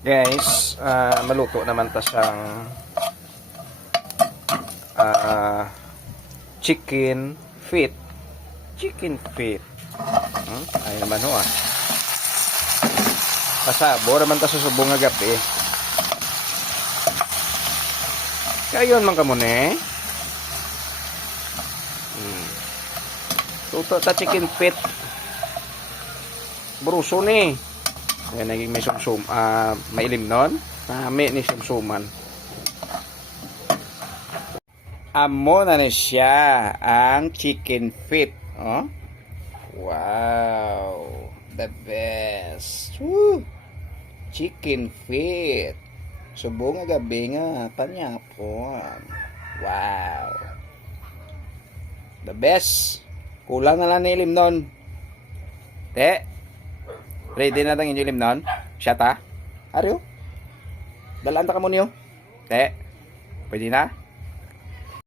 Guys, maluto naman ta siyang chicken feet. Chicken feet. Ay naman ho Pasabo naman ta sa subong nga gabi. Kayon man kamune. Tuto ta chicken feet. Bruso ni. Ayan, naging may sumsum. Mailim nun. Nami ni sumsuman. Amo na siya ang chicken feet. Oh? Wow. The best. Woo! Chicken feet. Subong nga gabi nga. Panyapon. Wow. The best. Kulang na lang nilim nun. Te. Ready na tang inyong limnon? Siya ta? Aryo? Dalaan ta ka mo niyo? Te? Pwede na?